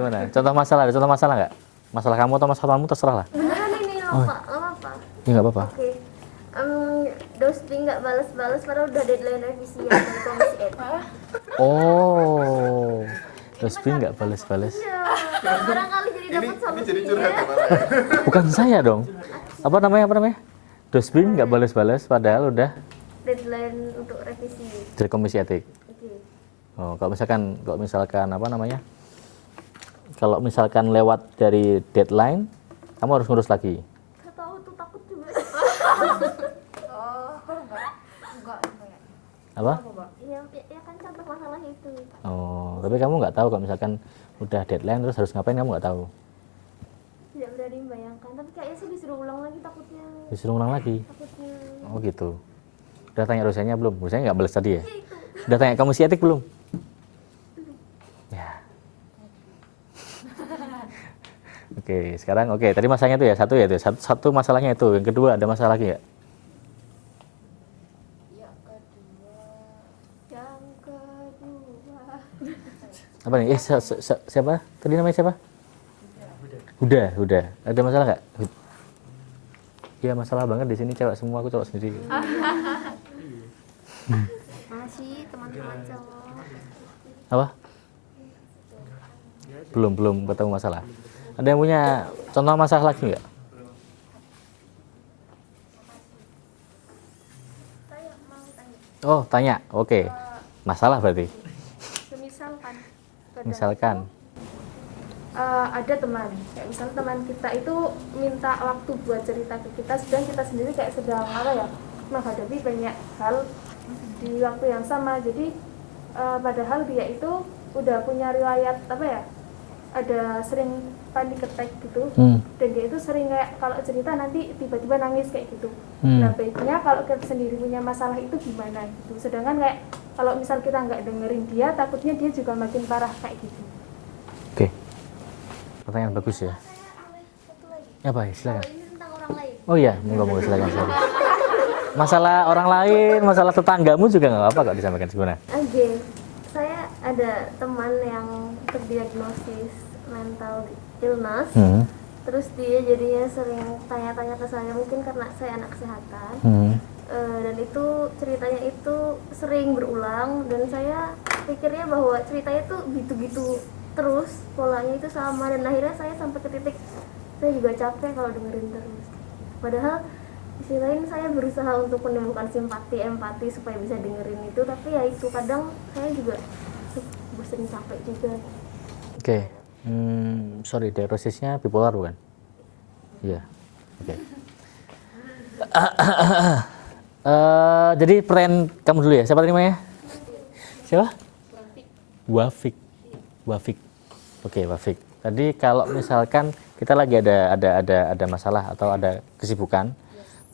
Gimana? Contoh masalah, ada contoh masalah nggak? Masalah kamu atau masalah kamu terserah lah. Beneran ini apa? Apa? Ya nggak apa-apa. Oke. Dosbi nggak balas-balas padahal udah deadline revisi ya dari komisi etik. Oh, Dosbin nggak balas-balas. Iya. Barangkali jadi dapat Ini jadi curhat solusinya. ya, Pak ya? Bukan saya dong. Apa namanya? Dosbin nggak balas-balas padahal udah Deadline untuk revisi. dari komisi etik. Oke. Oh, kalau misalkan apa namanya? Kalau misalkan lewat dari deadline, kamu harus ngurus lagi. Gak tahu tuh, takut juga. Enggak. Apa? Iya, ya kan contoh masalah itu. Oh, tapi kamu nggak tahu kalau misalkan udah deadline terus harus ngapain, kamu nggak tahu. Tidak berani membayangkan, tapi kayaknya sih disuruh ulang lagi takutnya. Disuruh ulang lagi. Takutnya. Oh gitu. Udah tanya dosennya belum? Dosennya nggak balas tadi ya? Udah tanya komisi etik belum? Ya. Oke, sekarang oke. Tadi masalahnya itu ya satu ya itu. Satu masalahnya itu. Yang kedua ada masalah lagi nggak? Yang kedua. Apa nih? Siapa? Tadi namanya siapa? Huda. Ada masalah nggak? Iya masalah banget di sini cewek semua, aku cowok sendiri. Masih teman-teman cowok. Apa? Belum ketemu masalah. Ada yang punya contoh masalah lagi nggak? Saya mau tanya. Oh tanya, oke. Masalah berarti. Misalkan Misalkan. ada teman, kayak misalnya teman kita itu minta waktu buat cerita ke kita, sedang kita sendiri kayak sedang apa ya, menghadapi banyak hal di waktu yang sama. Jadi padahal dia itu udah punya riwayat apa ya, ada sering panic attack gitu, dan dia itu sering kayak kalau cerita nanti tiba-tiba nangis kayak gitu. Nah baiknya kalau kita sendiri punya masalah itu gimana gitu. Sedangkan kayak kalau misal kita nggak dengerin dia, takutnya dia juga makin parah kayak gitu. Oke. Pertanyaan bagus ya. Ya Pak, silakan. Ini tentang orang lain. Oh iya, monggo silakan. Masalah orang lain, masalah tetanggamu juga nggak apa-apa kok disampaikan gimana? Oke, saya ada teman yang terdiagnosis mental illness. Terus dia jadinya sering tanya-tanya ke saya, mungkin karena saya anak kesehatan. Dan itu ceritanya itu sering berulang, dan saya pikirnya bahwa ceritanya itu gitu-gitu terus, polanya itu sama, dan akhirnya saya sampai ke titik saya juga capek kalau dengerin terus. Padahal di sisi lain saya berusaha untuk menemukan simpati, empati supaya bisa dengerin itu, tapi ya itu kadang saya juga bosan, capek juga. Oke. Sorry, diagnosisnya bipolar bukan? Iya. Oke. Jadi pertanyaan kamu dulu ya. Siapa tadi namanya? Siapa? Wafik. Oke, Wafik. Tadi kalau misalkan kita lagi ada masalah atau ada kesibukan,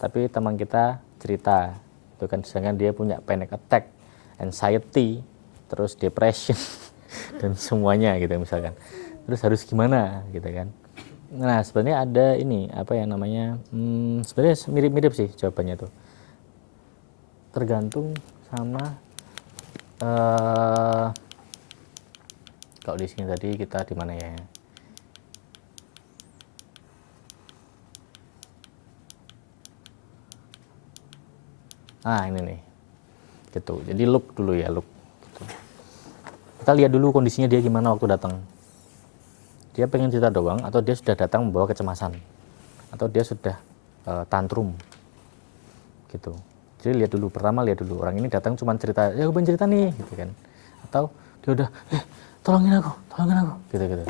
tapi teman kita cerita, itu kan sedangkan dia punya panic attack, anxiety, terus depression dan semuanya gitu misalkan. Terus harus gimana gitu kan? Nah sebenarnya ada ini apa yang namanya sebenarnya mirip-mirip sih jawabannya tuh. Tergantung sama kalau di sini tadi kita di mana ya? Nah ini nih, gitu. Jadi look dulu ya look. Gitu. Kita lihat dulu kondisinya dia gimana waktu datang. Dia pengen cerita doang, atau dia sudah datang membawa kecemasan, atau dia sudah tantrum, gitu. Jadi lihat dulu, pertama lihat dulu orang ini datang cuma cerita, ya gue pengen cerita nih, gitu kan. Atau dia udah, tolongin aku, gitu.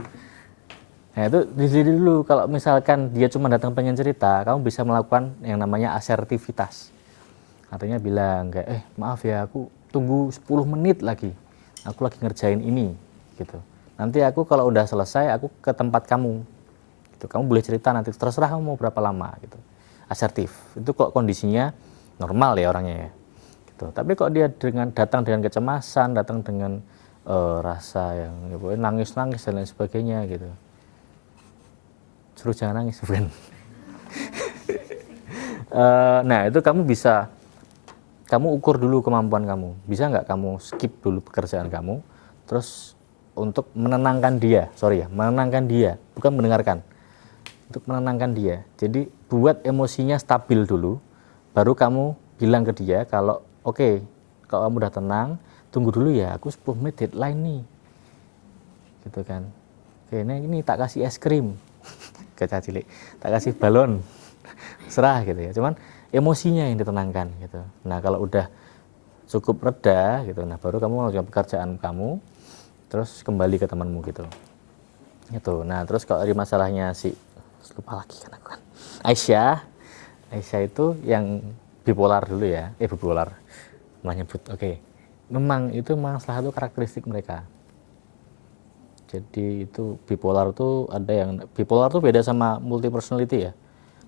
Nah itu dilihat dulu, kalau misalkan dia cuma datang pengen cerita, kamu bisa melakukan yang namanya asertivitas. Artinya bilang kayak, maaf ya aku tunggu 10 menit lagi, aku lagi ngerjain ini, gitu. Nanti aku kalau udah selesai, aku ke tempat kamu, gitu. Kamu boleh cerita nanti, terserah kamu mau berapa lama, gitu. Asertif, itu kok kondisinya normal ya orangnya ya, gitu. Tapi kok dia datang dengan kecemasan, datang dengan rasa yang ya, nangis dan lain sebagainya gitu, suruh jangan nangis bukan. Nah itu kamu ukur dulu kemampuan kamu, bisa nggak kamu skip dulu pekerjaan kamu, terus untuk menenangkan dia, menenangkan dia, bukan mendengarkan, untuk menenangkan dia. Jadi buat emosinya stabil dulu, baru kamu bilang ke dia kalau oke, kalau kamu udah tenang, tunggu dulu ya, aku 10 menit deadline nih, gitu kan. Oke, ini tak kasih es krim, kaca cilik, tak kasih balon, serah gitu ya. Cuman emosinya yang ditenangkan gitu. Nah kalau udah cukup reda gitu, nah baru kamu lanjutkan pekerjaan kamu, terus kembali ke temanmu gitu. Itu. Nah terus kalau dari masalahnya si lupa lagi kan aku kan Aisyah itu yang bipolar dulu ya, bipolar malah nyebut. Oke. Memang itu salah satu karakteristik mereka. Jadi itu bipolar tuh ada yang bipolar tuh beda sama multi personality ya.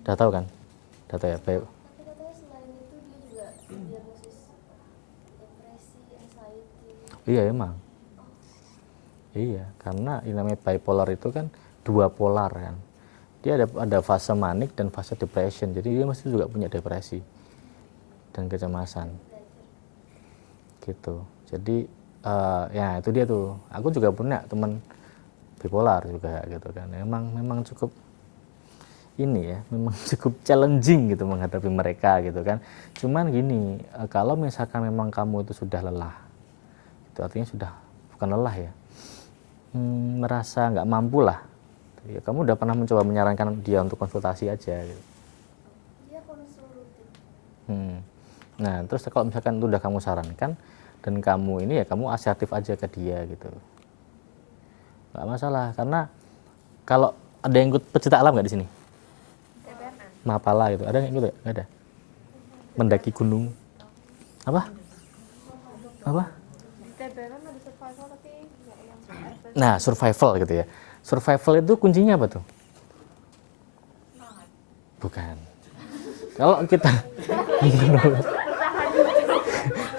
Udah tahu kan? Udah tahu ya. Tapi katanya selain itu dia juga diagnosis depresi, anxiety. Iya emang. Iya, karena yang namanya bipolar itu kan dua polar kan. Dia ada fase manik dan fase depression. Jadi dia mesti juga punya depresi dan kecemasan. Gitu. Jadi ya itu dia tuh. Aku juga punya teman bipolar juga gitu kan. Memang cukup ini ya, memang cukup challenging gitu menghadapi mereka gitu kan. Cuman gini, kalau misalkan memang kamu itu sudah lelah, itu artinya sudah bukan lelah ya, merasa nggak mampu lah, ya kamu udah pernah mencoba menyarankan dia untuk konsultasi aja gitu. Dia konsul rutin. Nah terus kalau misalkan itu udah kamu sarankan dan kamu ini ya kamu asertif aja ke dia gitu, nggak masalah. Karena kalau ada yang ikut pecinta alam nggak di sini? Mapala gitu, ada yang ikut nggak ada? Mendaki gunung apa Di TBM ada survival tapi nggak yang survival. nah survival gitu ya. Survival itu kuncinya apa tuh? Bukan. Kalau kita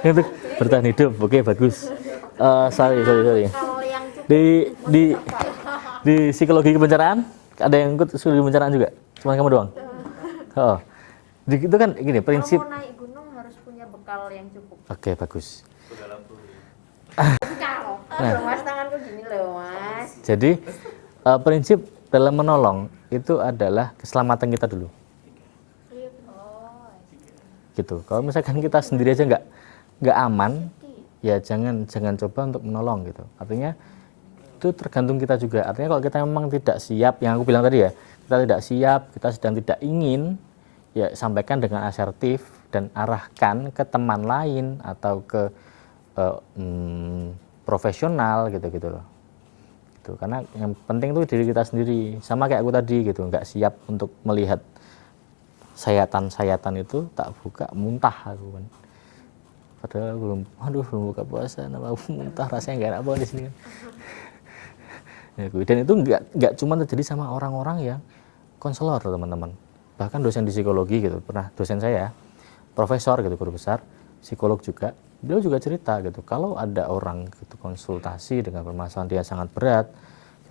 untuk bertahan hidup, oke bagus. Sorry. Kalau yang Di psikologi kebencanaan ada yang ikut psikologi kebencanaan juga? Cuma kamu doang? Oh, itu kan gini prinsip. Kalau mau naik gunung harus punya bekal yang cukup. Oke bagus. Bekal. Nah. Mas tanganku gini loh mas. Jadi prinsip dalam menolong itu adalah keselamatan kita dulu. Gitu. Kalau misalkan kita sendiri aja nggak aman, ya jangan coba untuk menolong gitu. Artinya itu tergantung kita juga. Artinya kalau kita memang tidak siap, yang aku bilang tadi ya, kita tidak siap, kita sedang tidak ingin, ya sampaikan dengan asertif dan arahkan ke teman lain atau ke profesional gitu loh. Gitu. Karena yang penting itu diri kita sendiri. Sama kayak aku tadi gitu, nggak siap untuk melihat sayatan itu tak buka, muntah aku kan. Padahal belum buka puasa, nama muntah rasanya nggak enak banget di sini kan. Dan itu nggak cuma terjadi sama orang-orang yang konselor teman-teman. Bahkan dosen di psikologi gitu, pernah dosen saya, profesor gitu, guru besar, psikolog juga, beliau juga cerita gitu, kalau ada orang gitu konsultasi dengan permasalahan dia sangat berat,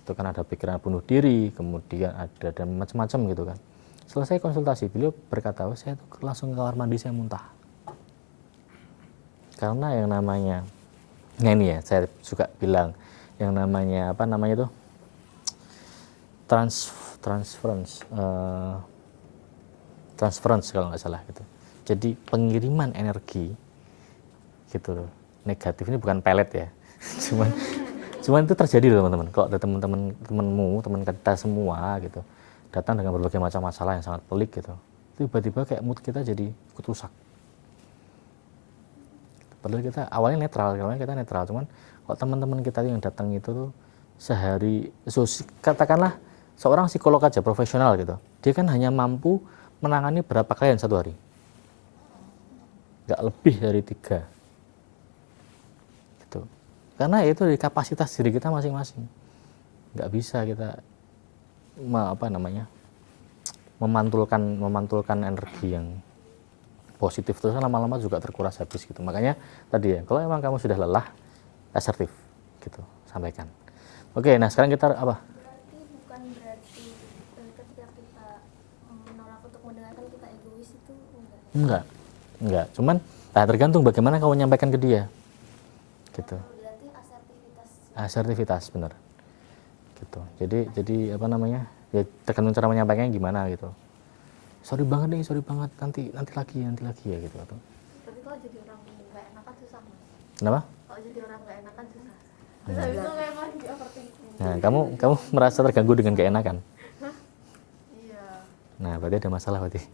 gitu kan ada pikiran bunuh diri, kemudian ada dan macam-macam gitu kan. Selesai konsultasi, beliau berkata, saya tuh langsung ke kamar mandi, saya muntah. Karena yang namanya, nah ini ya, saya suka bilang, yang namanya, apa namanya tuh, transference kalau nggak salah gitu. Jadi pengiriman energi, gitu loh, negatif ini bukan pelet ya, cuman itu terjadi loh teman-teman. Kalau ada teman kita semua gitu, datang dengan berbagai macam masalah yang sangat pelik gitu, tiba-tiba kayak mood kita jadi ikut rusak. Padahal kita awalnya netral, cuman kalau teman-teman kita yang datang itu tuh sehari, katakanlah seorang psikolog aja profesional gitu, dia kan hanya mampu menangani berapa klien satu hari, nggak lebih dari 3 gitu. Karena itu dari kapasitas diri kita masing-masing, nggak bisa kita memantulkan energi yang positif terus, lama-lama juga terkuras habis gitu. Makanya tadi ya, kalau emang kamu sudah lelah, asertif gitu, sampaikan. Oke, nah sekarang kita apa? Berarti ketika kita menolak untuk mendengarkan kita egois itu Enggak. Cuman tergantung bagaimana kamu menyampaikan ke dia. Gitu. Berarti asertivitas asertivitas, bener. Gitu. Jadi apa namanya? Ya tergantung cara menyampaikannya gimana gitu. Sorry banget nih, sorry banget. Nanti lagi ya gitu. Tapi kalau jadi orang nggak enakan susah mas. Kenapa? Kalau jadi orang nggak enakan susah. Terus habis itu memang di overthinking. Nah, kamu merasa terganggu dengan keenakan? Iya. Nah, berarti ada masalah berarti.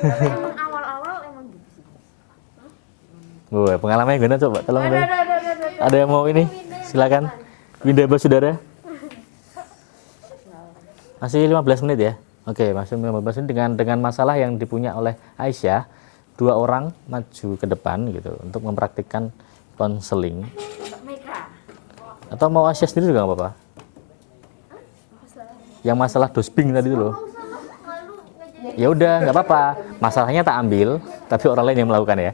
Tapi emang awal-awal emang gitu sih. Wah, pengalamannya gimana coba? Tolong deh. Ada. Ada yang mau ini? Silakan. Winda Basudara. Masih 15 menit ya? Oke, masih 15 menit dengan masalah yang dipunya oleh Aisyah. 2 orang maju ke depan gitu untuk mempraktikkan konseling. Atau mau Aisyah sendiri juga nggak apa-apa? Yang masalah dosbing tadi itu loh. Ya udah, nggak apa-apa. Masalahnya tak ambil, tapi orang lain yang melakukan ya.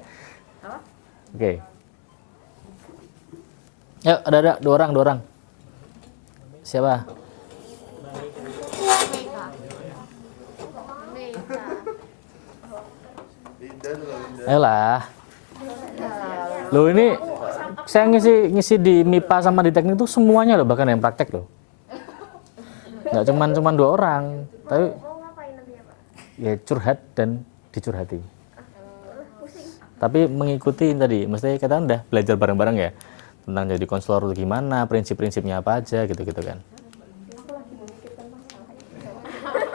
Oke. Yuk, ada 2 orang. Siapa? Ayolah. Loh ini saya ngisi di MIPA sama di teknik itu semuanya loh, bahkan yang praktek loh. Nggak cuman 2 orang, tapi Mau ngapain nanti ya Pak? ya curhat dan dicurhati. Tapi mengikuti tadi, mesti kita udah belajar bareng-bareng ya tentang jadi konselor itu gimana, prinsip-prinsipnya apa aja gitu-gitu kan.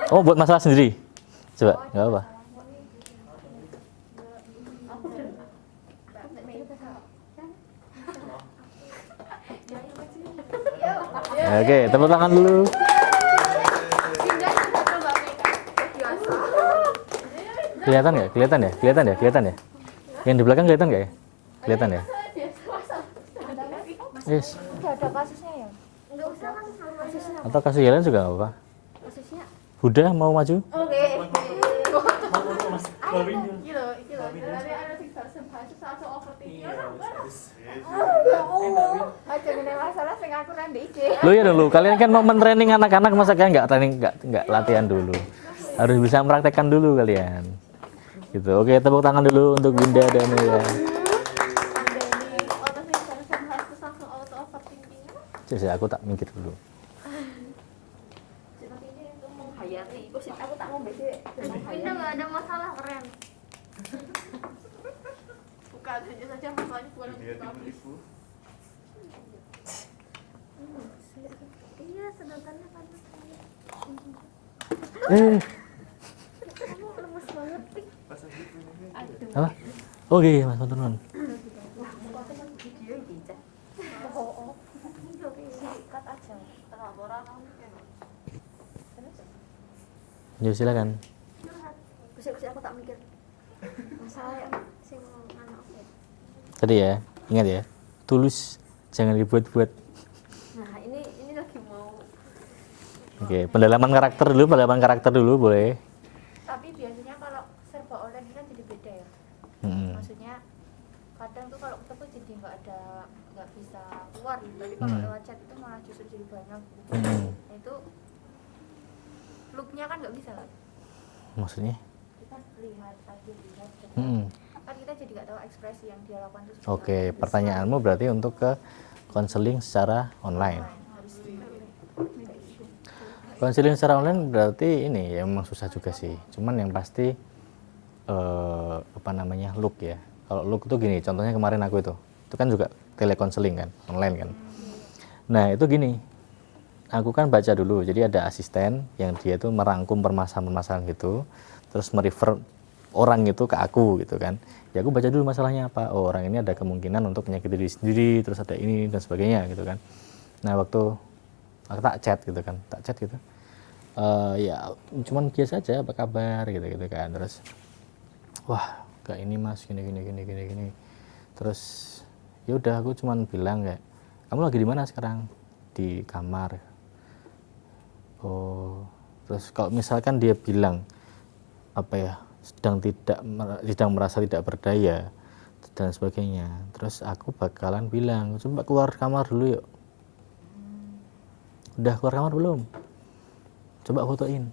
Oh, buat masalah sendiri. Coba, nggak apa. Oke, tepuk tangan dulu. Kelihatan nggak? Kelihatan ya? Yang di belakang kelihatan nggak ya? Kelihatan ya? Yes. Udah ada kasusnya ya? Nggak usah kan kasusnya. Atau kasus yang lain juga nggak apa-apa. Kasusnya. Huda mau maju? Oke. Aja ngene masalah sing aku ra ndek iki. Lu ya dulu, kalian kan mau men-training anak-anak, masa kalian nggak training, nggak latihan dulu. Harus bisa mempraktekkan dulu kalian. Gitu. Oke, tepuk tangan dulu untuk Winda dan ya. Cek, aku tak mikir dulu. Pindah nggak ada masalah, keren. Bukan saja masalahnya bukan untuk publish. Iya, sedotannya panas. Kamu lemes banget, Pik. Apa? Oke, Mas Tonton. Sikat aja. Ya silakan. Kusik-kusik aku tak mikir. Masalah ya, sing anu oke. Tadi ya, ingat ya. Tulus, jangan dibuat-buat. Nah, ini lagi mau Oke, pendalaman karakter dulu boleh. Tapi biasanya kalau serba online kan jadi beda ya. Mm-mm. Maksudnya kadang tuh kalau ketemu jadi nggak bisa keluar gitu. Tapi kalau lewat chat itu malah justru jadi banyak. Mm-mm. Nah, itu loopnya kan nggak bisa kan? Maksudnya? Kita lihat. Mm-mm. Kan kita jadi nggak tahu ekspresi yang dia lakukan itu. Oke, pertanyaanmu berarti untuk ke konseling secara online. Konseling secara online berarti ini ya memang susah juga sih. Cuman yang pasti apa namanya look ya. Kalau look itu gini, contohnya kemarin aku itu kan juga telekonseling kan, online kan. Nah itu gini, aku kan baca dulu. Jadi ada asisten yang dia tuh merangkum permasalahan gitu, terus merefer orang itu ke aku gitu kan. Ya aku baca dulu masalahnya apa. Oh orang ini ada kemungkinan untuk menyakiti diri sendiri, terus ada ini dan sebagainya gitu kan. Nah waktu aku tak chat gitu. Ya cuman biasa aja apa kabar gitu kan, terus wah kayak ini mas gini terus ya udah aku cuman bilang kayak kamu lagi di mana sekarang, di kamar. Oh terus kalau misalkan dia bilang apa ya sedang merasa tidak berdaya dan sebagainya, terus aku bakalan bilang coba keluar kamar dulu yuk. Udah keluar kamar belum? Coba fotoin.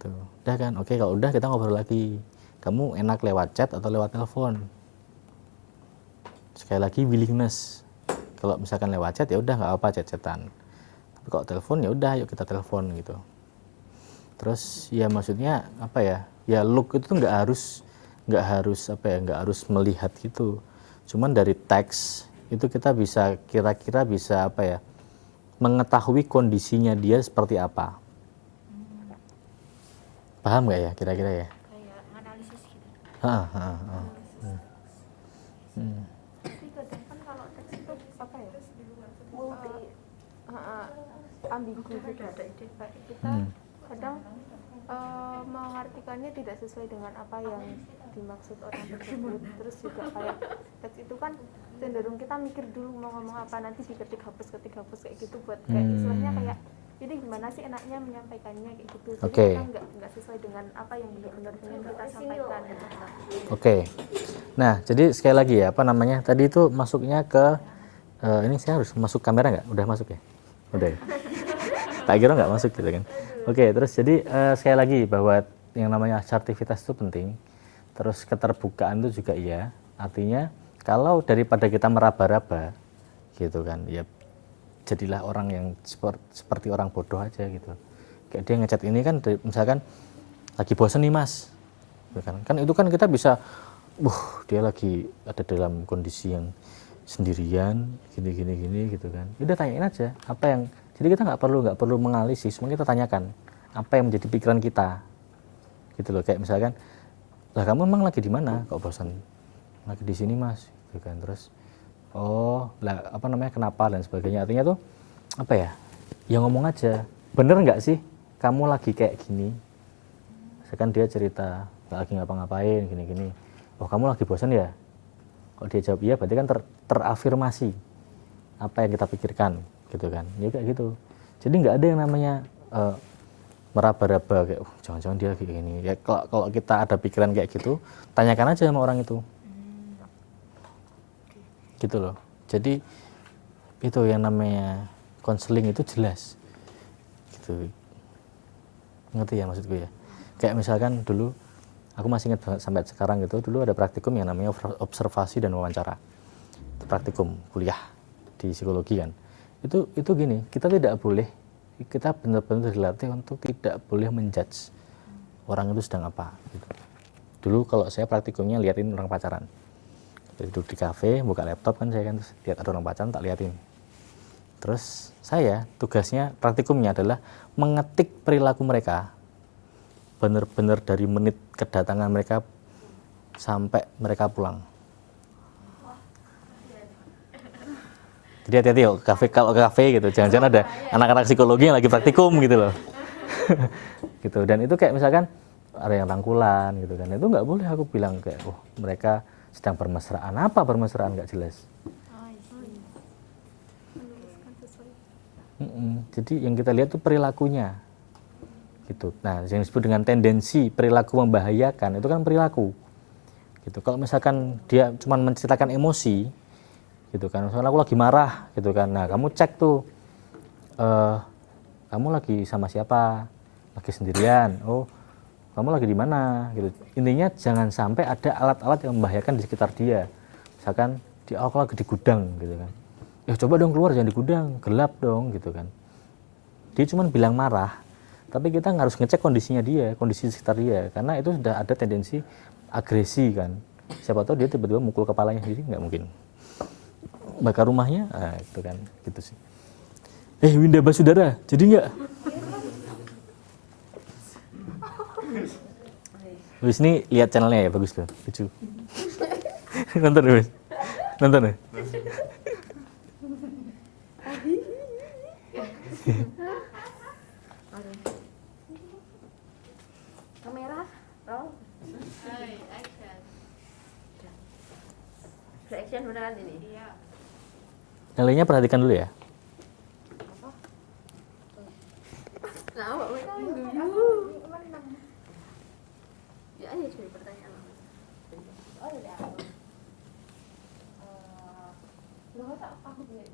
Tuh, udah kan? Oke, kalau udah kita ngobrol lagi. kamu enak lewat chat atau lewat telepon. Sekali lagi willingness. Kalau misalkan lewat chat ya udah nggak apa chat-chatan. Tapi kalau telepon ya udah yuk kita telepon gitu. Terus ya maksudnya apa ya? Ya look itu nggak harus nggak harus melihat gitu. Cuman dari teks itu kita bisa kira-kira bisa apa ya? Mengetahui kondisinya dia seperti apa. Paham nggak ya kira-kira ya? Kayak analisis gitu. Tapi kadang kan kalau teks itu apa ya, multi ambigu gitu. Kayak kita kadang mengartikannya tidak sesuai dengan apa yang dimaksud orang tersebut. Terus juga kayak teks itu kan cenderung kita mikir dulu mau ngomong apa, nanti diketik hapus kayak gitu, buat kayak istilahnya kayak jadi gimana sih enaknya menyampaikannya kayak gitu. Jadi Oke. kita nggak sesuai dengan apa yang benar-benar ingin kita sampaikan gitu. Oke. Nah, jadi sekali lagi ya, apa namanya? Tadi itu masuknya ke ini saya harus masuk kamera nggak? Udah masuk ya? Udah ya? Tak kira nggak masuk gitu kan. Oke, terus jadi sekali lagi bahwa yang namanya asertivitas itu penting. Terus keterbukaan itu juga iya. Artinya kalau daripada kita meraba-raba gitu kan, ya jadilah orang yang seperti orang bodoh aja gitu. Kayak dia ngechat ini kan misalkan lagi bosan nih mas, kan itu kan kita bisa, dia lagi ada dalam kondisi yang sendirian, gini gitu kan. Udah tanyain aja apa yang, jadi kita nggak perlu menganalisis, semua kita tanyakan apa yang menjadi pikiran kita, gitu loh. Kayak misalkan, lah kamu emang lagi di mana? Kok bosan? Lagi di sini mas, gitu kan. Terus, oh, lah apa namanya kenapa dan sebagainya. Artinya tuh apa ya? Ya ngomong aja. Bener nggak sih kamu lagi kayak gini? Misalkan dia cerita lagi ngapa-ngapain gini. Oh kamu lagi bosan ya? Kalau dia jawab iya, berarti kan terafirmasi apa yang kita pikirkan, gitu kan? Ya kayak gitu. Jadi nggak ada yang namanya meraba-raba kayak, jangan-jangan dia kayak gini. Ya kalau kita ada pikiran kayak gitu, tanyakan aja sama orang itu. Gitu loh. Jadi itu yang namanya konseling itu jelas. Gitu. Ngerti ya maksudku ya? Kayak misalkan dulu aku masih ingat banget sampai sekarang gitu, dulu ada praktikum yang namanya observasi dan wawancara. Itu praktikum kuliah di psikologi kan. Itu gini, kita benar-benar dilatih untuk tidak boleh menjudge orang itu sedang apa gitu. Dulu kalau saya praktikumnya liatin orang pacaran. Jadi duduk di kafe, buka laptop kan saya kan, terus lihat ada orang pacaran tak liatin. Terus saya tugasnya praktikumnya adalah mengetik perilaku mereka. Benar-benar dari menit kedatangan mereka sampai mereka pulang. Jadi hati-hati yuk, kalau ke kafe gitu, jangan-jangan ada anak-anak psikologi yang lagi praktikum gitu loh. Gitu. Dan itu kayak misalkan ada yang rangkulan gitu kan, itu nggak boleh aku bilang kayak, mereka sedang bermesraan, apa bermesraan nggak jelas. Jadi yang kita lihat tuh perilakunya. Gitu. Nah, yang disebut dengan tendensi perilaku membahayakan itu kan perilaku. Gitu. Kalau misalkan dia cuma menceritakan emosi, gitu kan. Misalkan aku lagi marah, gitu kan. Nah, kamu cek tuh, kamu lagi sama siapa? Lagi sendirian. Oh, kamu lagi di mana? Gitu. Intinya jangan sampai ada alat-alat yang membahayakan di sekitar dia. Misalkan aku lagi di gudang, gitu kan. Ya coba dong keluar, jangan di gudang, gelap dong, gitu kan. Dia cuma bilang marah. Tapi kita harus ngecek kondisinya dia, kondisi sekitar dia, karena itu sudah ada tendensi agresi kan. Siapa tahu dia tiba-tiba mukul kepalanya sendiri, nggak mungkin. Bakar rumahnya, itu kan, gitu sih. Winda Basudara, jadi nggak? Wis ini lihat channelnya ya, bagus loh, lucu. Nonton ya, nonton ya. Kamera, roll. Action beneran ini. Iya. Yang lainnya perhatikan dulu ya. Nah, awak mereka dulu. Ya, ini cuma pertanyaan. Oh iya. Loh tak aku duit.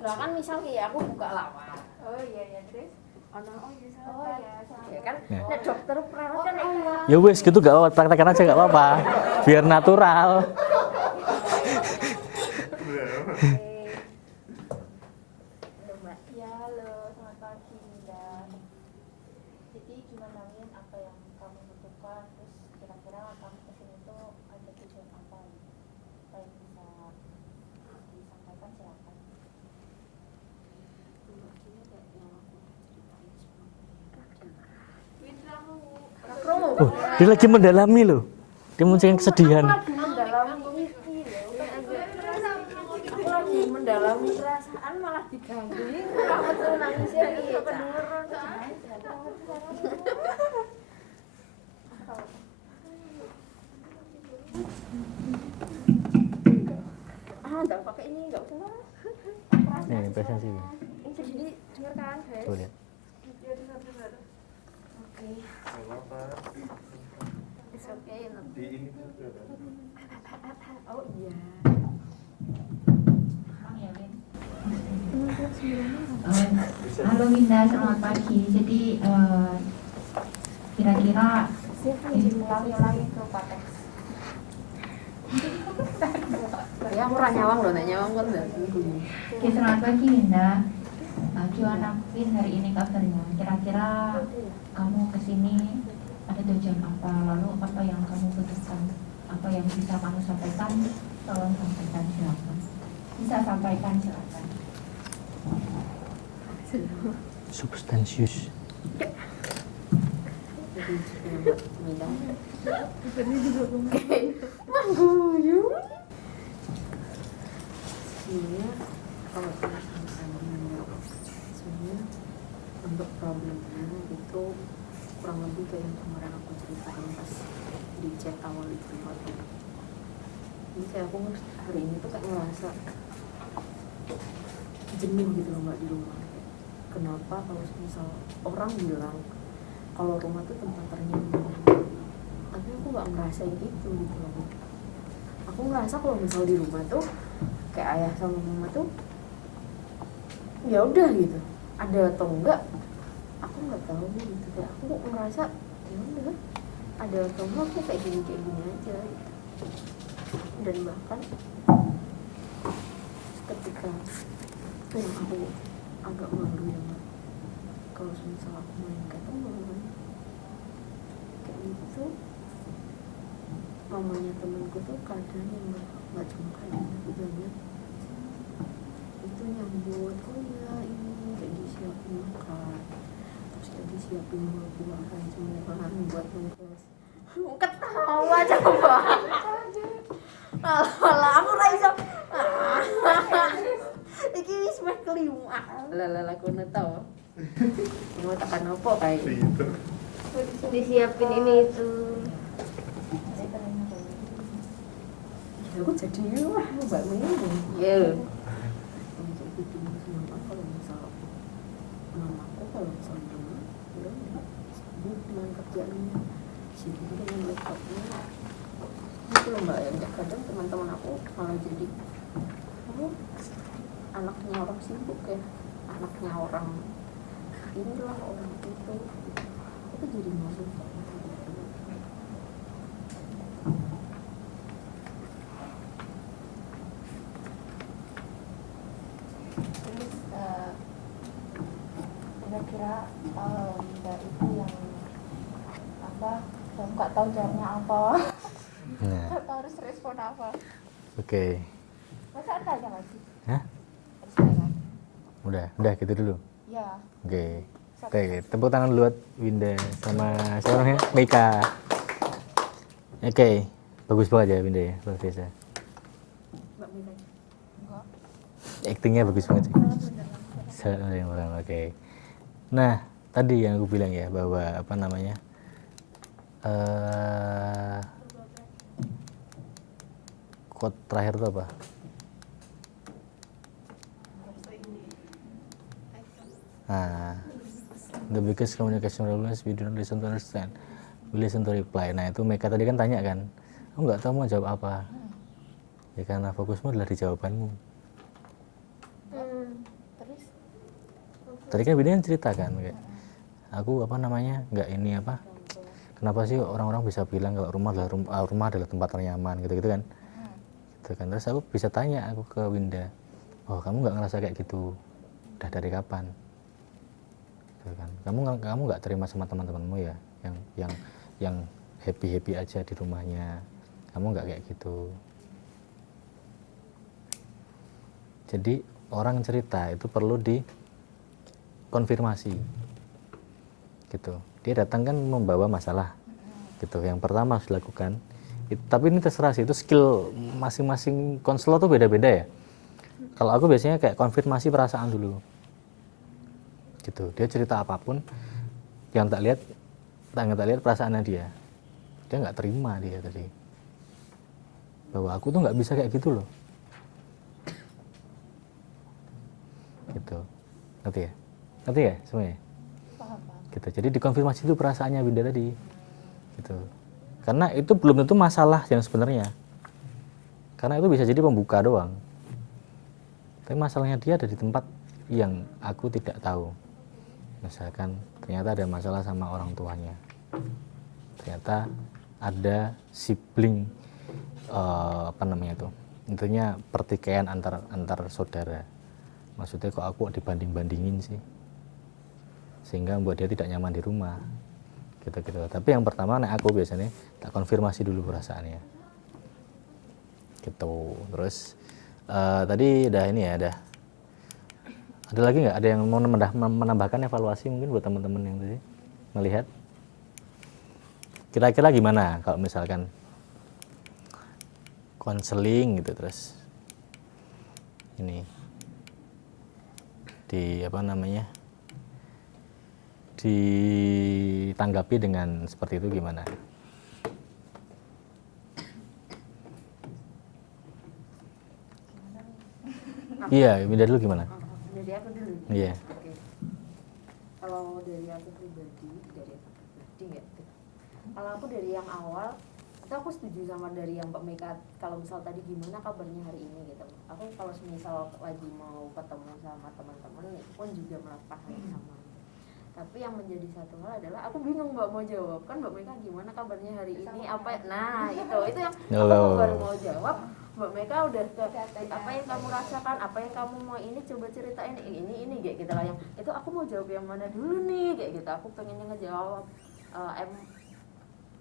Lah kan misal kayak aku buka lawan. Oh iya terus. Ya kan, Ya. nah dokter perawat kan iya. Ya wes gitu gak apa-apa, praktekkan aja gak apa-apa. Biar natural. Ya, halo, selamat pagi Linda. Jadi gimana Min, apa yang kamu butuhkan? Terus kira-kira kamu kesini tuh ada tujuan apa? Apa yang bisa disampaikan silakan. Oh, dia lagi mendalami loh. Dia mencari kesedihan. Mendalami iki lho, aku lagi mendalami perasaan malah digangguin. Kamu tuh nangisnya iya, kedengeran. Enggak pakai ini, enggak usah lah. Nih, presensi. Jadi dengarkan, guys. Coba lihat. Oke. It's okay. Di ini juga kan. Oh iya. Ya, Min. Halo Winda, selamat pagi. Jadi kira-kira ulangi ke pateks. Ya aku ora nyawang lho, nek nyawang kan enggak. Oke, selamat pagi Winda. Gimana Win hari ini kabarnya? Kira-kira kamu kesini ada tujuan apa? Lalu apa yang kamu butuhkan? Apa yang bisa kamu sampaikan? Tolong sampaikan silakan. Bisa sampaikan silakan. Substansius. Sebenarnya kalau sebenarnya untuk problemnya itu kurang lebih kayak yang kemarin aku ceritakan pas di chat awal itu. Ini kayak aku hari ini tuh kayak ngerasa jenuh gitu loh mbak di rumah. Kenapa kalau misal orang bilang kalau rumah tuh tempat ternyaman, tapi aku nggak ngerasain itu gitu loh. Aku ngerasa kalau misal di rumah tuh kayak ayah sama mama tuh ya udah gitu, ada atau enggak aku nggak tahu gitu. Kayak aku ngerasa ya udah ada atau enggak aku kayak gini aja gitu. Dan bahkan ketika yang aku agak malu ya mbak, kalau misal aku main ke teman kayak gitu, mamanya temanku tuh kadang yang nggak cuma kadang tapi banyak itu nyambut, oh ya ini kayak disiapin makan, terus kayak disiapin buah-buahan semua buat nugas. Ketawa coba. Alah, aku ra iso. Iki wis meh kelima. Lah aku tau mau tekan apa kayak Pinter. Disiapin ini itu. ya aku jadi wah mbak ini ya untuk itu sama kalau misal mamaku kalau misal di rumah ya udah sibuk dengan kerjaannya, sibuk dengan laptopnya itu loh mbak. Yang kadang teman-teman aku malah jadi oh anaknya orang sibuk ya, anaknya orang inilah orang itu, aku jadi malu. Terus kira-kira Mbak itu yang apa? Saya nggak tahu jawabnya apa. Nah, Nggak tahu harus respon apa. oke. Masa ada aja lagi? Hah? Harus tanya. Udah gitu dulu. Ya. Oke. Oke, tepuk tangan dulu buat Winda sama siapa namanya? Meika. Oke, bagus banget ya Winda ya, luar biasa. Mbak Mila Enggak. Actingnya bagus banget sih. Yang orang oke. Nah, tadi yang aku bilang ya bahwa apa namanya? Quote terakhir itu apa? Nah, the biggest communication problem is we don't listen to understand, we listen to reply. Nah itu mereka tadi kan tanya kan, aku nggak tahu mau jawab apa. Ya karena fokusmu adalah di jawabanmu. Terus Tadi kan Winda yang cerita kan, kayak aku apa namanya nggak ini apa, kenapa sih orang-orang bisa bilang kalau rumah adalah tempat ternyaman gitu kan. Gitu kan. Terus aku bisa tanya aku ke Winda, oh kamu nggak ngerasa kayak gitu udah dari kapan, gitu kan. Kamu nggak terima sama teman-temanmu ya yang happy aja di rumahnya, kamu nggak kayak gitu. Jadi orang cerita itu perlu dikonfirmasi gitu. Dia datang kan membawa masalah gitu, yang pertama harus dilakukan tapi ini terserah sih, itu skill masing-masing konselor tuh beda-beda ya. Kalau aku biasanya kayak konfirmasi perasaan dulu gitu, dia cerita apapun yang tak lihat perasaannya dia nggak terima dia tadi bahwa aku tuh nggak bisa kayak gitu loh gitu. Ngerti ya semuanya? Gitu. Jadi dikonfirmasi itu perasaannya Winda tadi gitu, karena itu belum tentu masalah yang sebenarnya, karena itu bisa jadi pembuka doang, tapi masalahnya dia ada di tempat yang aku tidak tahu. Misalkan ternyata ada masalah sama orang tuanya, ternyata ada sibling apa namanya itu, intinya pertikaian antar saudara. Maksudnya kok aku dibanding-bandingin sih, sehingga membuat dia tidak nyaman di rumah gitu. Tapi yang pertama aku biasanya tak konfirmasi dulu perasaannya gitu. Terus tadi udah ini ya, ada lagi nggak, ada yang mau menambahkan evaluasi mungkin buat teman-teman yang tadi melihat kira-kira gimana kalau misalkan konseling gitu, terus ini ditanggapi dengan seperti itu gimana? Iya, Winda dulu gimana? Dari aku dulu. Iya. Oke. Kalau dari aku pribadi nggak? Kalau aku dari yang awal, itu aku setuju sama dari yang Mbak Meka. Kalau misal tadi gimana kabarnya hari ini gitu. Aku kalau misal lagi mau ketemu sama teman-teman, itu pun juga melakukan hal yang sama. Tapi yang menjadi satu hal adalah aku bingung Mbak mau jawab, kan Mbak Meka gimana kabarnya hari ini, apa, nah itu yang aku baru mau jawab. Mbak Meka udah apa yang kamu rasakan, apa yang kamu mau ini, coba ceritain ini kayak gitu lah. Yang itu aku mau jawab yang mana dulu nih kayak gitu. Aku pengennya ngejawab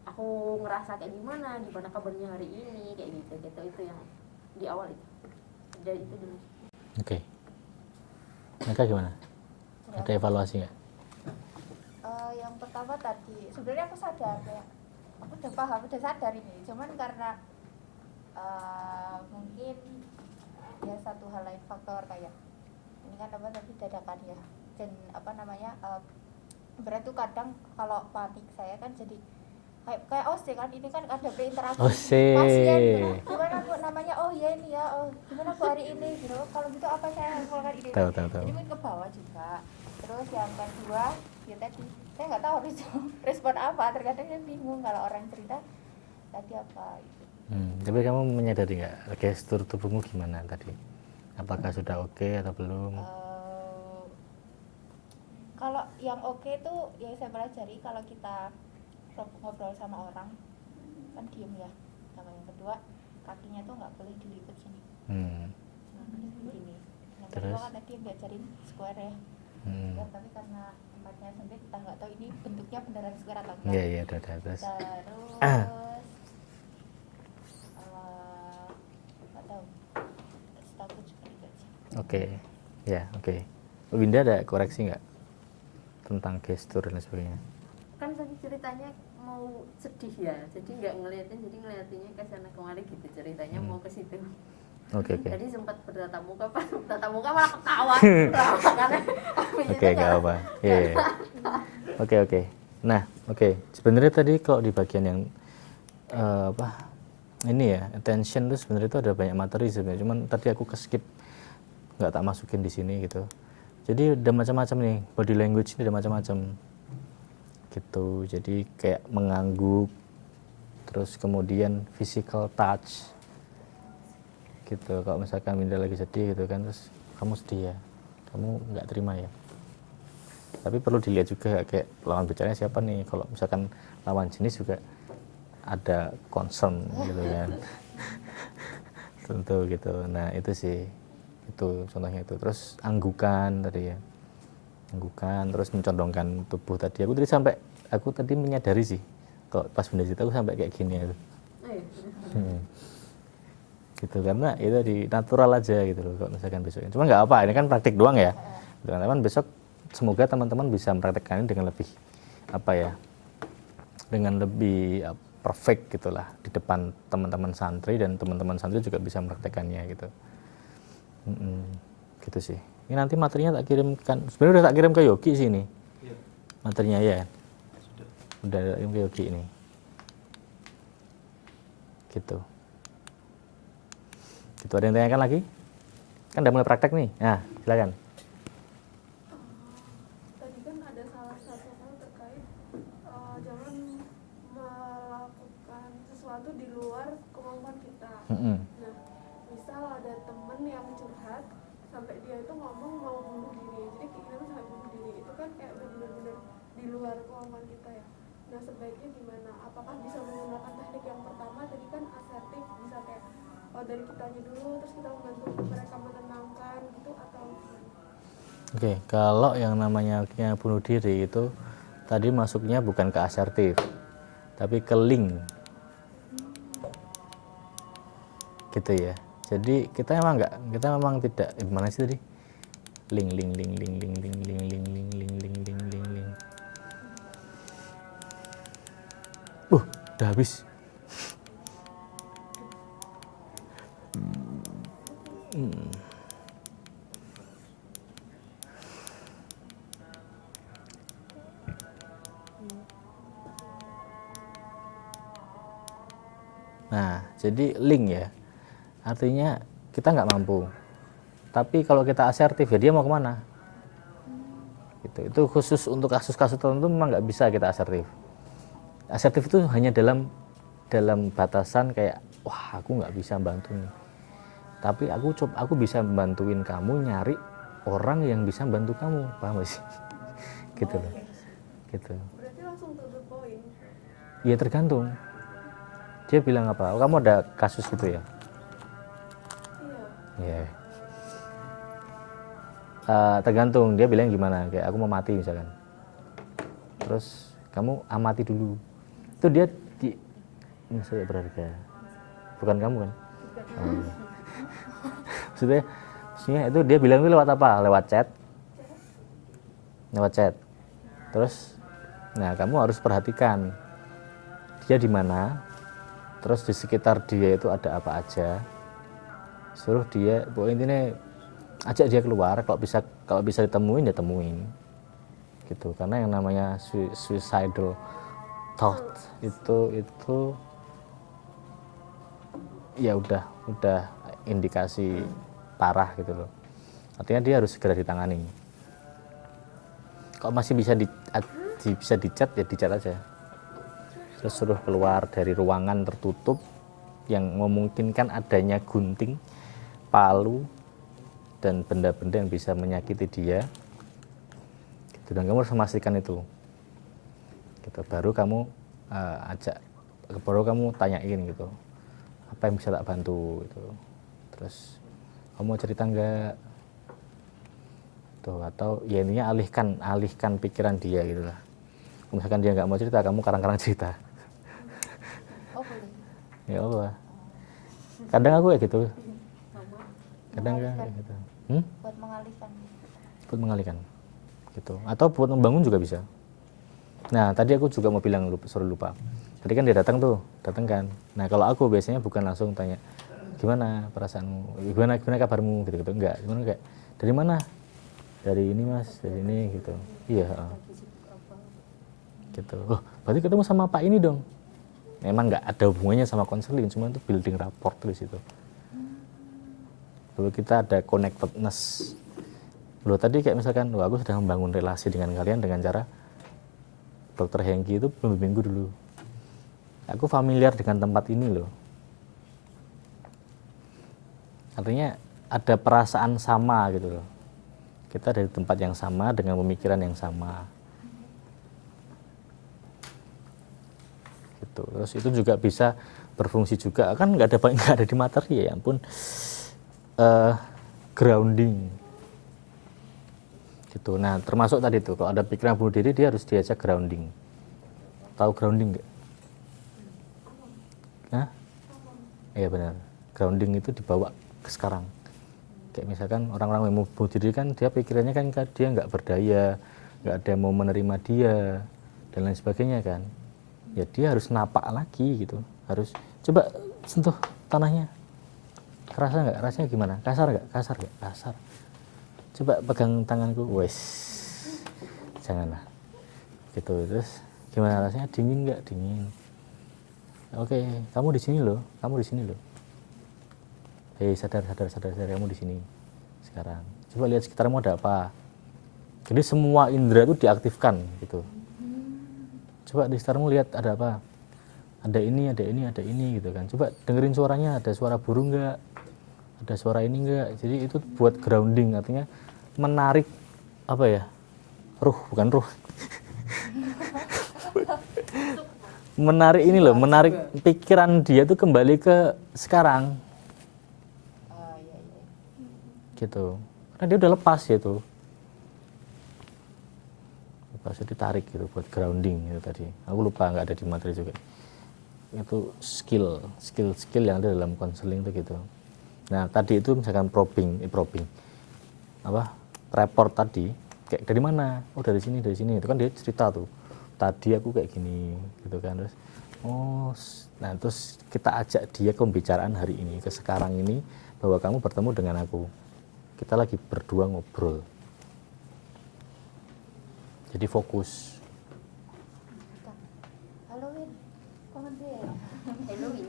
aku ngerasa kayak gimana kabarnya hari ini kayak gitu. Itu yang di awal itu. Dari itu dulu. Oke. Meka gimana? Ada evaluasi nggak? Yang pertama tadi sebenarnya aku sadar ya, aku udah paham, udah sadar ini, cuman karena mungkin ya satu hal lain faktor kayak ini kan apa tapi dadakan ya, dan apa namanya berat tuh kadang kalau panik saya kan jadi kayak OC kan, ini kan ada berinteraksi pasien gitu. Gimana Bu namanya, oh ya ini ya, oh gimana Bu hari ini gitu, kalau gitu apa saya lakukan ini. Tahu. Jadi mungkin ke bawah juga. Terus yang kedua ya tadi saya nggak tahu harus respon apa, terkadang saya bingung kalau orang cerita tadi apa gitu. Tapi kamu menyadari nggak gestur tubuhmu gimana tadi? Apakah sudah oke atau belum? Kalau yang oke tuh yang saya pelajari, kalau kita ngobrol sama orang kan diem ya. Sama yang kedua kakinya tuh nggak boleh dilipet sini. Gini. Yang kedua kan tadi yang diajarin square ya. Ya, tapi karena tempatnya sempit kita nggak tahu ini bentuknya beneran square atau enggak. Iya udah terus. Nggak tahu. Setahu juga itu aja. Oke. Winda ada koreksi nggak tentang gestur dan sebagainya? Kan tadi ceritanya mau sedih ya, jadi nggak ngeliatin, jadi ngeliatinnya ke sana kemari gitu ceritanya, mau ke situ. Oke. Jadi sempat bertatap muka, pas bertatap muka malah ketawa. Karena Oke, nggak apa. Iya. Oke. Nah, sebenarnya tadi kalau di bagian yang ini ya, attention tuh sebenarnya itu ada banyak materi sebenarnya. Cuman tadi aku skip, nggak tak masukin di sini gitu. Jadi ada macam-macam nih, body language ini ada macam-macam gitu. Jadi kayak mengangguk, terus kemudian physical touch gitu. Kalau misalkan Winda lagi sedih gitu kan, terus kamu sedih ya, kamu nggak terima ya, Tapi perlu dilihat juga kayak lawan bicaranya siapa nih. Kalau misalkan lawan jenis juga ada concern gitu kan. Tentu gitu. Nah itu sih, itu contohnya itu. Terus anggukan tadi ya, anggukan, terus mencondongkan tubuh tadi. Aku tadi menyadari sih, kalau pas benda cerita aku sampai kayak gini ya. Gitu, karena itu di natural aja gitu loh kalau misalkan besoknya. Cuma nggak apa, ini kan praktik doang ya. Teman-teman besok semoga teman-teman bisa mempraktekkan ini dengan lebih apa ya, dengan lebih perfect gitulah di depan teman-teman santri, dan teman-teman santri juga bisa mempraktekannya gitu. Gitu sih. Ini nanti materinya tak kirimkan, sebenarnya udah tak kirim ke Yogi sih ini materinya ya. Udah kirim ke Yogi ini. Gitu. Gitu, ada yang tanyakan lagi? Kan udah mulai praktek nih. Nah, silakan. Tadi kan ada salah satu hal terkait jangan melakukan sesuatu di luar kemampuan kita. Nah, misal ada temen yang curhat sampai dia itu ngomong mau bunuh diri, jadi keinginan sampai bunuh diri, itu kan kayak benar-benar di luar kemampuan kita ya. Nah, sebaiknya gimana? Apakah bisa menggunakan teknik yang pertama tadi kan asertif, bisa kayak dari kitanya dulu terus kita membantu mereka menenangkan gitu, atau Oke, kalau yang namanya bunuh diri itu tadi masuknya bukan ke asertif, tapi ke link. Gitu ya. Jadi kita memang tidak gimana sih tadi? Link. Udah habis. Nah, jadi link ya, artinya kita nggak mampu. Tapi kalau kita asertif ya dia mau kemana? Gitu. Itu khusus untuk kasus-kasus tertentu memang nggak bisa kita asertif. Asertif itu hanya dalam batasan kayak, wah aku nggak bisa bantu nih. Tapi aku bisa bantuin kamu nyari orang yang bisa bantu kamu, paham gak sih? Gitu loh. Gitu. berarti langsung to the point. Ya tergantung. Dia bilang apa? Oh, kamu ada kasus gitu ya? Iya. Iya. Tergantung dia bilang gimana. Kayak aku mau mati misalkan. Terus kamu amati dulu. Itu dia maksudnya berharga. Bukan kamu kan? Oh, iya. Maksudnya itu dia bilang itu lewat apa? Lewat chat. Terus, nah kamu harus perhatikan dia di mana. Terus di sekitar dia itu ada apa aja, suruh dia, pokoknya intinya ajak dia keluar, kalau bisa ditemuin ya temuin, gitu. Karena yang namanya suicidal thought itu ya udah indikasi parah gitu loh. Artinya dia harus segera ditangani. Kalau masih bisa dicat ya dicat aja. Terus suruh keluar dari ruangan tertutup yang memungkinkan adanya gunting, palu, dan benda-benda yang bisa menyakiti dia. Gitu. Dan kamu harus memastikan itu. Gitu. Baru kamu baru kamu tanyain gitu, apa yang bisa tak bantu gitu. Terus kamu mau cerita enggak? Tuh, atau ya intinya alihkan pikiran dia gitu lah. Misalkan dia nggak mau cerita, kamu karang-karang cerita. Oh boleh. Ya Allah. Kadang aku kayak gitu. Kadang kayak gitu. Buat mengalihkan. Buat mengalihkan. Gitu. Atau buat membangun juga bisa. Nah, tadi aku juga mau bilang suruh lupa. Tadi kan dia datang kan. Nah, kalau aku biasanya bukan langsung tanya, gimana perasaanmu? Gimana kabarmu gitu-gitu. Enggak, gimana kayak dari mana? Dari ini Mas, dari ini gitu. Iya, gitu. Oh, berarti ketemu sama Pak ini dong. Memang nggak ada hubungannya sama konseling, cuma itu building rapport di situ. Lalu kita ada connectedness. Loh tadi kayak misalkan, wah aku sedang membangun relasi dengan kalian dengan cara Dr. Hengki itu membimbingku dulu. Aku familiar dengan tempat ini loh. Artinya ada perasaan sama gitu loh. Kita dari tempat yang sama dengan pemikiran yang sama. Gitu. Terus itu juga bisa berfungsi juga, kan nggak ada di materi ya ampun. Grounding. Gitu. Nah, termasuk tadi tuh kalau ada pikiran bunuh diri dia harus diajak grounding. Tahu grounding nggak? Hah? Iya benar. Grounding itu dibawa ke sekarang. Kayak misalkan orang-orang yang mau bunuh diri kan dia pikirannya kan dia nggak berdaya, nggak ada yang mau menerima dia dan lain sebagainya kan. Ya dia harus napak lagi gitu. Harus coba sentuh tanahnya. Kerasa nggak? Rasanya gimana? Kasar nggak? Kasar nggak? Kasar. Coba pegang tanganku, wes. Janganlah. Gitu terus gimana rasanya? Dingin nggak? Dingin. Oke, kamu di sini loh. Kamu di sini loh. Hei, sadar, kamu di sini sekarang. Coba lihat sekitarmu ada apa. Jadi semua indera itu diaktifkan gitu. Coba di sekitarmu lihat ada apa. Ada ini gitu kan. Coba dengerin suaranya, ada suara burung nggak? Ada suara ini nggak? Jadi itu buat grounding, artinya menarik apa ya? Bukan ruh. Menarik ini loh, menarik pikiran dia tuh kembali ke sekarang. Gitu, karena dia udah lepas gitu, lepas itu ditarik gitu buat grounding itu tadi. Aku lupa, nggak ada di materi juga. Itu skill yang ada dalam konseling itu gitu. Nah tadi itu misalkan probing apa report tadi kayak dari mana? Oh dari sini itu kan dia cerita tuh. Tadi aku kayak gini gitu kan, terus nah terus kita ajak dia ke pembicaraan hari ini, ke sekarang ini, bahwa kamu bertemu dengan aku. Kita lagi berdua ngobrol. Jadi fokus. Halloween. Komen dia. Halloween.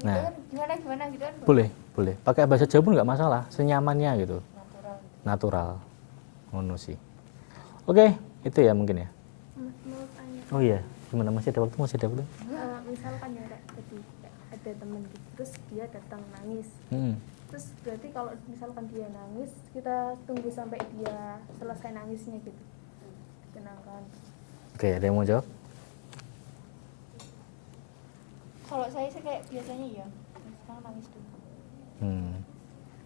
Nah, Gimana gitu kan. boleh. Pakai bahasa Jawa pun nggak masalah, senyamannya gitu. Natural. Ngono sih. Oke, itu ya mungkin ya. Mau tanya, Oh iya, gimana masih ada waktu? Misalkan ya Kak, tadi ada temen gitu, terus dia datang nangis. Terus berarti kalau misalkan dia nangis, kita tunggu sampai dia selesai nangisnya gitu, ditenangkan. Oke, ada yang mau jawab? Kalau saya sih kayak biasanya ya, sekarang nangis dulu,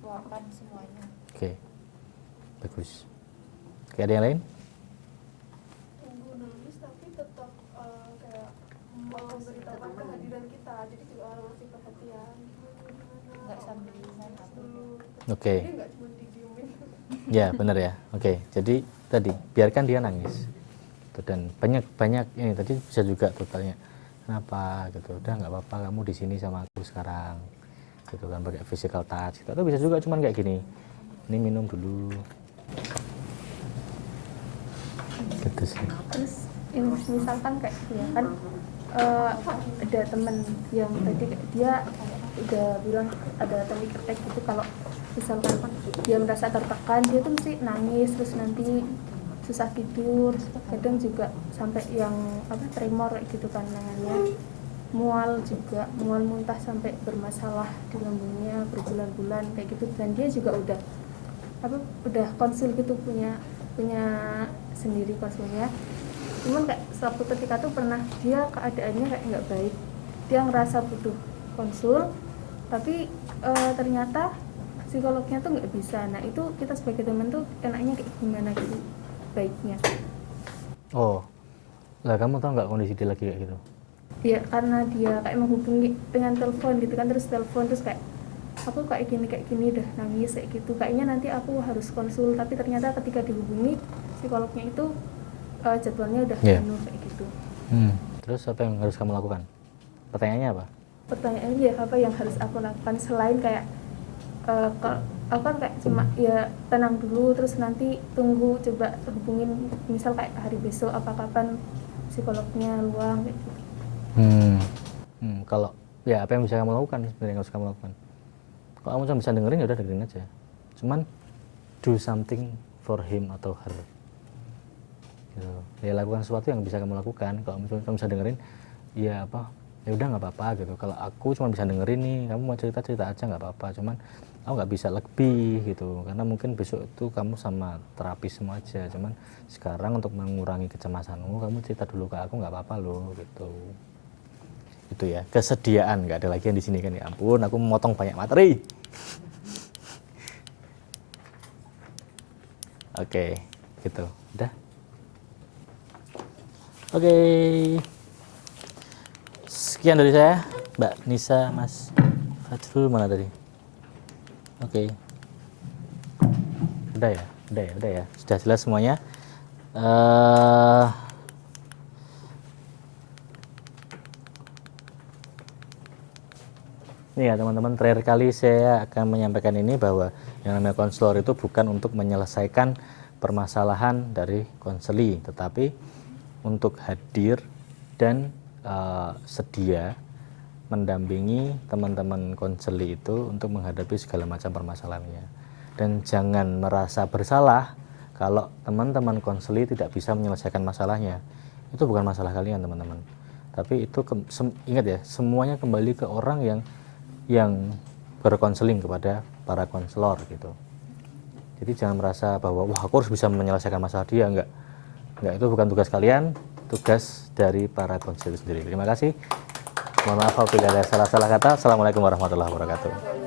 keluarkan semuanya. Oke, bagus. Oke, ada yang lain? Tunggu nangis tapi tetap kayak memberitahukan kehadiran kita, jadi juga harus ngasih perhatian. Nggak sambil main HP. Oke. Jadi nggak cuma didiemin. Ya, benar ya. Oke, jadi tadi biarkan dia nangis. Tuh, dan banyak ini tadi bisa juga tuh tanya kenapa gitu. Udah nggak apa-apa, kamu di sini sama aku sekarang. Gitu kan pakai physical touch gitu. Atau bisa juga cuman kayak gini. Ini minum dulu. Gitu sih. Terus ini misalkan kayak dia kan ada temen yang tadi kayak dia udah bilang ada panic attack gitu, kalau misalkan dia merasa tertekan dia tuh mesti nangis, terus nanti susah tidur, kadang juga sampai yang tremor gitu kan tangannya, mual muntah sampai bermasalah di lambungnya berbulan-bulan kayak gitu. Dan dia juga udah konsul gitu, punya sendiri konsulnya. Cuman kayak suatu ketika tuh pernah dia keadaannya kayak nggak baik, dia ngerasa butuh konsul tapi ternyata psikolognya tuh nggak bisa. Nah itu kita sebagai teman tuh enaknya kayak gimana gitu baiknya? Oh, lah kamu tahu nggak kondisi dia lagi kayak gitu? Ya karena dia kayak menghubungi dengan telepon gitu kan, terus kayak aku kayak gini udah nangis kayak gitu, kayaknya nanti aku harus konsul, tapi ternyata ketika dihubungi psikolognya itu jadwalnya udah penuh kayak gitu. Terus apa yang harus kamu lakukan? Pertanyaannya apa? Pertanyaannya ya apa yang harus aku lakukan selain kayak aku kan kayak cuma ya tenang dulu, terus nanti tunggu coba hubungin misal kayak hari besok apa kapan psikolognya luang kayak gitu. Kalau ya apa yang bisa kamu lakukan sebenarnya yang harus kamu lakukan? Kalau kamu cuma bisa dengerin ya udah dengerin aja. Cuman do something for him atau her. Gitu. Ya lakukan sesuatu yang bisa kamu lakukan. Kalau kamu bisa dengerin, ya apa? Ya udah nggak apa-apa gitu. Kalau aku cuma bisa dengerin nih, kamu mau cerita aja nggak apa-apa. Cuman aku nggak bisa lebih gitu, karena mungkin besok itu kamu sama terapis semua aja, cuman sekarang untuk mengurangi kecemasanmu kamu cerita dulu ke aku, nggak apa-apa loh gitu. Itu ya, kesediaan, nggak ada lagi yang di sini kan, ya ampun aku memotong banyak materi. Oke, gitu udah. Oke, sekian dari saya, Mbak Nisa, Mas Fajrul mana tadi? Oke, udah ya, sudah jelas semuanya. Nih ya teman-teman, terakhir kali saya akan menyampaikan ini bahwa yang namanya konselor itu bukan untuk menyelesaikan permasalahan dari konseli, tetapi untuk hadir dan sedia mendampingi teman-teman konseli itu untuk menghadapi segala macam permasalahannya. Dan jangan merasa bersalah kalau teman-teman konseli tidak bisa menyelesaikan masalahnya. Itu bukan masalah kalian teman-teman, tapi itu ingat ya, semuanya kembali ke orang yang berkonseling kepada para konselor gitu. Jadi jangan merasa bahwa wah aku harus bisa menyelesaikan masalah dia, enggak, itu bukan tugas kalian, tugas dari para konselor sendiri. Terima kasih. Mohon maaf apabila ada salah-salah kata. Assalamualaikum warahmatullahi wabarakatuh.